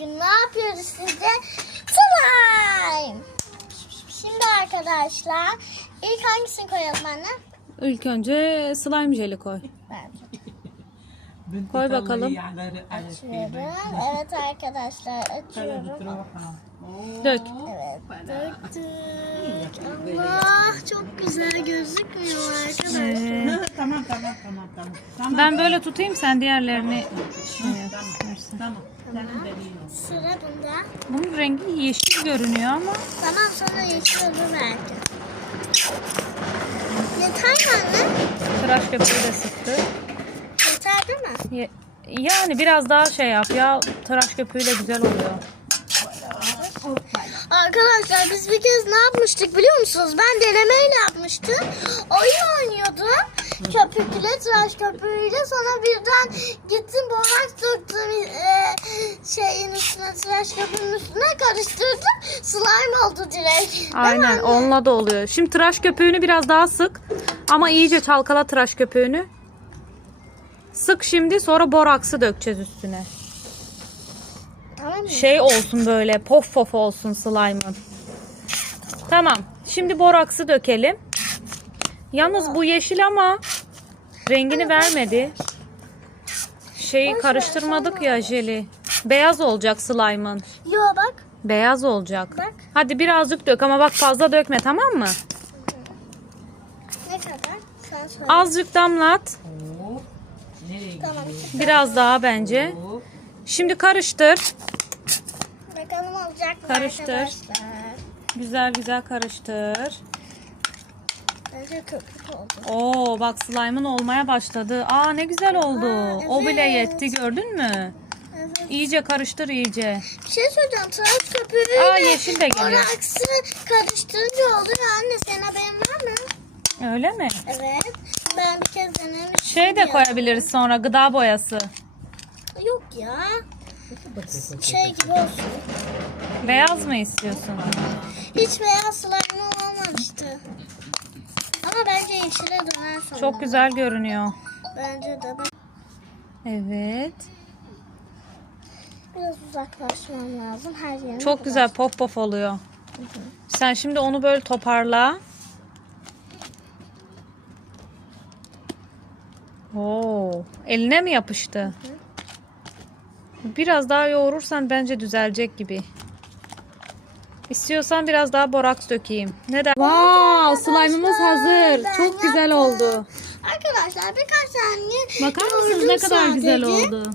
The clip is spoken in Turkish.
Bugün ne yapıyoruz sizce? Slime. Şimdi arkadaşlar ilk hangisini koyalım anne? İlk önce slime jeli koy. Bence. Koy bakalım. Açıyorum. Evet arkadaşlar açıyorum. Dök. Evet döktük. Allah çok güzel gözükmüyor arkadaşlar. Tamam. Ben böyle tutayım, sen diğerlerini şey yap. Tamam. Sıra bunda. Bunun rengi yeşil görünüyor ama Tamam sonra yeşil olur belki. Yeter mi anne? tıraş köpüğü de sıktı. Yeter değil mi? Yani biraz daha şey yap ya, tıraş köpüğüyle güzel oluyor. Arkadaşlar biz bir kez ne yapmıştık biliyor musunuz? Ben denemeyle yapmıştım. Oyun oynuyordum. Köpükle, tıraş köpüğüyle. Sonra birden gittim borak döktüm şeyin üstüne, tıraş köpüğünün üstüne karıştırdım. Slime oldu direkt. Değil mi Aynen, anne? onunla da oluyor. Şimdi tıraş köpüğünü biraz daha sık ama iyice çalkala tıraş köpüğünü. Sık şimdi, sonra boraksı dökeceğiz üstüne. Tamam mı? Şey olsun, böyle pof pof olsun slime'ın. Tamam. Şimdi boraksı dökelim. Yalnız bu yeşil ama rengini vermedi. Şeyi karıştırmadık ya, jeli. Beyaz olacak slime'ın. Yo bak. Beyaz olacak. Bak. Hadi birazcık dök ama bak fazla dökme, tamam mı? Ne kadar? Sen söyle. Azıcık damlat. Tamam. Biraz daha bence. Şimdi karıştır. Bakalım olacak mı Karıştır. arkadaşlar? Güzel güzel karıştır. Bence köpük oldu. Oo bak, slime'ın olmaya başladı. Aa ne güzel oldu. Aa, O bile evet. yetti, gördün mü? Evet. İyice karıştır iyice. Bir şey söyleyeceğim. Tıraş köpüğüyle Aa, yeşil de geliyor. boraksı karıştırınca oluyor anne. Senin haberin var mı? Öyle mi? Evet. Ben bir kez denemiştim. Şey de ya. koyabiliriz sonra, gıda boyası. Yok ya. Şey gibi olsun. Beyaz mı istiyorsun? Hiç beyaz slime olmamıştı. Ama bence yeşile döner sonra. Çok güzel görünüyor. Bence de. Bak, Evet. biraz uzaklaşmam lazım. Her yerine Çok güzel pof pof oluyor. Sen şimdi onu böyle toparla. Oo, eline mi yapıştı? Biraz daha yoğurursan bence düzelecek gibi. İstiyorsan biraz daha boraks dökeyim. Neden? Wow, slime'ımız hazır. Çok güzel oldu. Arkadaşlar birkaç saniye Bakar mısınız yoğurdum ne kadar güzel sadece. oldu?